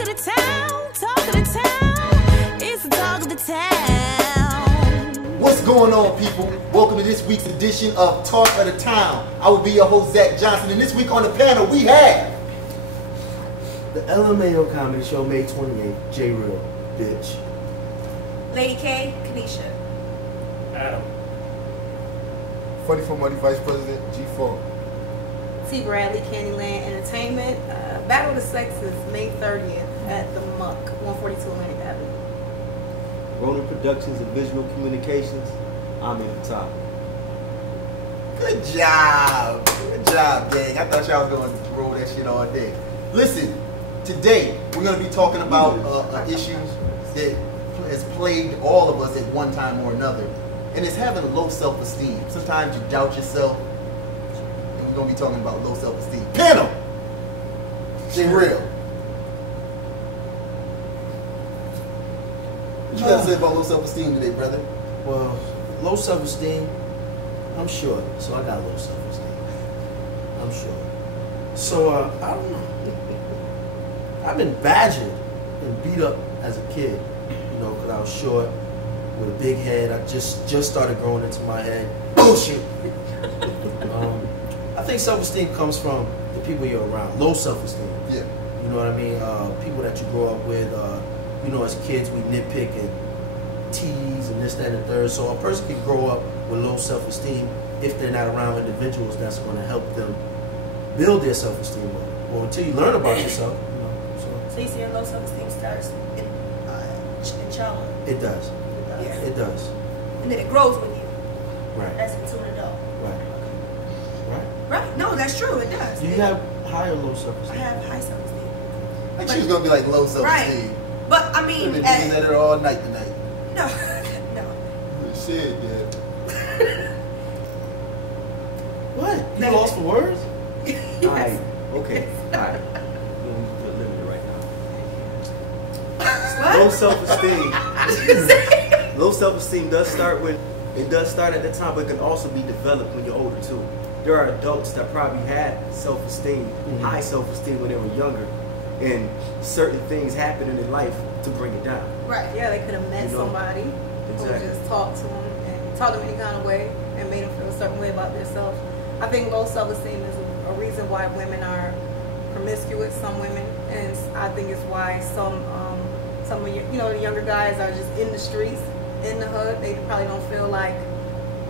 of the town, talk of the town. It's the talk of the town. What's going on, people? Welcome to this week's edition of Talk of the Town. I will be your host, Zack Johnson, and this week on the panel we have the LMAO Comedy Show, May 28th, J-Real, bitch. Lady K, Kanisha. Adam. Funny for Money Vice President, G4. T. Bradley, Candyland Entertainment. Battle of the Sexes, May 30th at the Muck, 142 Atlantic Avenue. Ronan Productions and Visual Communications, I'm in the top. Good job. Good job, gang. I thought y'all was going to roll that shit all day. Listen, today we're going to be talking about an issue that has plagued all of us at one time or another, and it's having low self-esteem. Sometimes you doubt yourself, and we're going to be talking about low self-esteem. Panel! J-Real. What you got to say about low self-esteem today, brother? Well, low self-esteem, I'm short, so I got low self-esteem. I'm short. So, I don't know. I've been badgered and beat up as a kid, you know, because I was short, with a big head. I just started growing into my head. Bullshit! I think self-esteem comes from the people you're around. Low self-esteem. Yeah. You know what I mean? People that you grow up with, you know, as kids we nitpick and tease and this, that, and the third. So a person can grow up with low self-esteem if they're not around individuals that's going to help them build their self-esteem up. Well, until you learn about yourself, you know. So you see low self-esteem starts in childhood? It does. It does. Yeah. It does. And then it grows with you. Right. As into an adult. Right. Right. Right? No, that's true. It does. Do you have high or low self-esteem? I have high self-esteem. Like she was going to be like low self-esteem. Right. But I mean, We've been at her all night tonight. No, no. Shit, yeah. What? You lost for words? Yes. Alright. Okay. Alright. We're limited right now. What? Low self-esteem. Low self-esteem does start at that time, but it can also be developed when you're older too. There are adults that probably had self-esteem, high self-esteem when they were younger, and certain things happen in their life to bring it down. Right. Yeah, they could have met somebody Exactly. who just talked to them and talked to them any kind of way and made them feel a certain way about themselves. I think low self-esteem is a reason why women are promiscuous, some women, and I think it's why some of you know, the younger guys are just in the streets, in the hood. They probably don't feel like,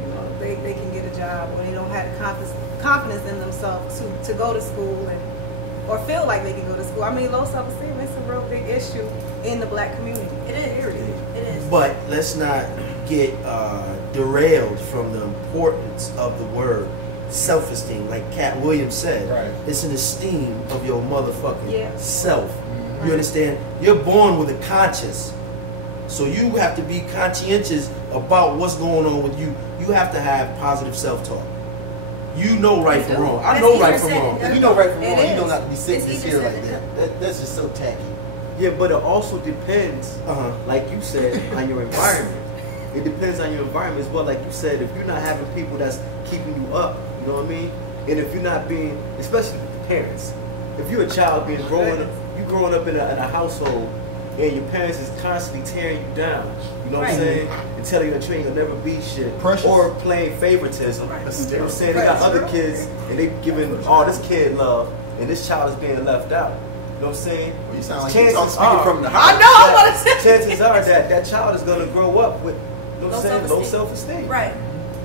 you know, they can get a job, or they don't have the confidence in themselves to go to school or feel like they can go to school. I mean, low self-esteem is a real big issue in the black community. It is. It is. But let's not get derailed from the importance of the word self-esteem. Like Cat Williams said, Right. It's an esteem of your motherfucking self. Mm-hmm. You understand? You're born with a conscience. So you have to be conscientious about what's going on with you. You have to have positive self-talk. You know right from wrong. I know right from wrong. If you know right from wrong, you is. know not to be sitting It's this here easier like said that. That's just so tacky. Yeah, but it also depends, like you said, on your environment. It depends on your environment as well. Like you said, if you're not having people that's keeping you up, you know what I mean? And if you're not being, especially with the parents, if you're a child growing up in a household and your parents is constantly tearing you down, you know what I'm saying? And telling you that you ain't gonna never be shit. Precious. Or playing favoritism. You know what I'm saying? They got other kids and they giving this kid love and this child is being left out. You know what I'm saying? Well, you sound like you're speaking from the heart. I know. I'm about to say. Chances are that child is gonna grow up with, you know what I'm saying, low self-esteem. Right.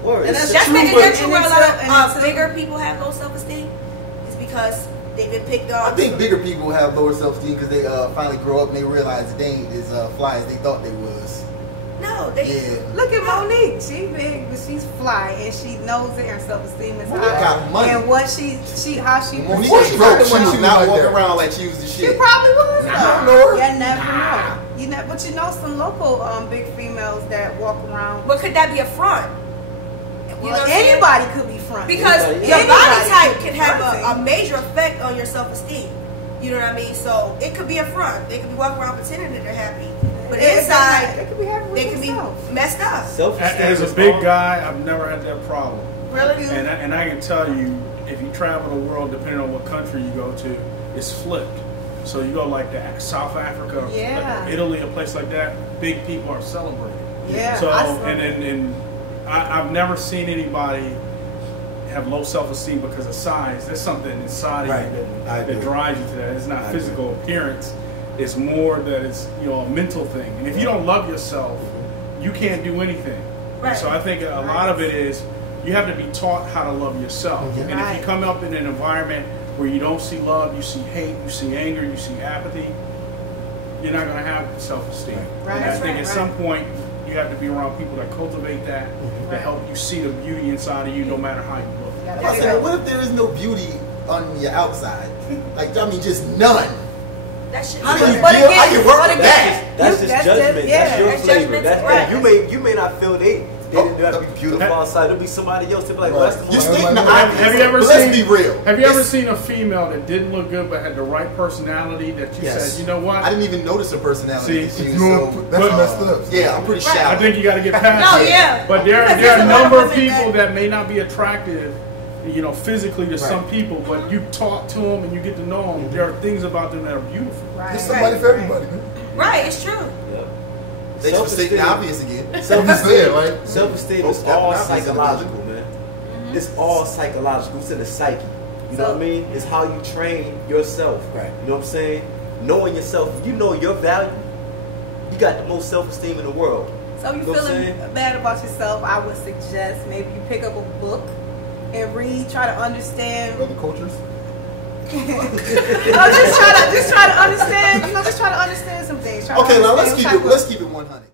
Word. And It's that's true, That's but- making where a lot and of bigger people have low self-esteem. It's because they've been picked on. I think bigger people have lower self-esteem because they finally grow up and they realize that they ain't as fly as they thought they was. No, they. Yeah. Look at Monique. She big, but she's fly, and she knows it. Her self-esteem is Monique high. got money. And what how she Monique presents was broke. herself. She was not like walking that. around like she was the She shit. probably was. I though. don't know her. You never know. But you know some local big females that walk around. But could that be a front? You know what I'm saying? Anybody could be front. Because Anybody. your body Anybody type could can be have fronting. a major effect on your self-esteem. You know what I mean? So it could be a front. They could be walking around pretending that they're happy, but inside they could be happy with they could be themselves. messed up. Self-esteem As is a big all- guy, I've never had that problem. Really? And I can tell you, if you travel the world, depending on what country you go to, it's flipped. So you go like that, South Africa, Yeah. like Italy, a place like that, big people are celebrating. Yeah. So, I saw and I've never seen anybody have low self-esteem because of size. There's something inside Right. of you I that agree. drives you to that. It's not I physical appearance. It's more that it's, you know, a mental thing. And if you don't love yourself, you can't do anything. Right. And so I think a lot of it is you have to be taught how to love yourself. And if Right. you come up in an environment where you don't see love, you see hate, you see anger, you see apathy, you're not going to have self-esteem. Right. And I That's think right, at right. some point you have to be around people that cultivate that, that help you see the beauty inside of you no matter how you look. Yeah, I said, what if there is no beauty on your outside? Like, I mean, just none. That shit. How do you But deal? again- I can work but with again- that. That's just That's judgment. just- yeah, that's your that's flavor. judgment, That's right. you may not feel they didn't have to be beautiful Nope. outside. It'll be somebody else. They'll be like, well, that's the You're one. stating the Have obvious. Have you ever but seen? let's be real. Have you ever It's- seen a female that didn't look good but had the right personality that you Yes. said, you know what? I didn't even notice her personality. See? She was No, so, that's messed up. Yeah, I'm pretty Right. shallow. I think you got to get past No, it. yeah. But there Because are a there's a lot number of women people that may not be attractive, you know, physically to some Right. people, but you talk to them and you get to know them. There are things about them that are beautiful. Right. There's somebody for everybody, man. Right, it's true. Yep. Thanks for stating the obvious again. I'm just saying, like, Self-esteem Folks, is that all one obvious psychological, man. It's all psychological. It's in the psyche. You know So- what I mean? It's how you train yourself. Right. You know what I'm saying? Knowing yourself, you know your value. You got the most self-esteem in the world. So you You know what I'm feeling saying? bad about yourself? I would suggest maybe you pick up a book and read, try to understand. other cultures. just try to understand. You know, just try to understand some things. Try to Okay, now understand let's what keep type it. of- Let's keep it 100.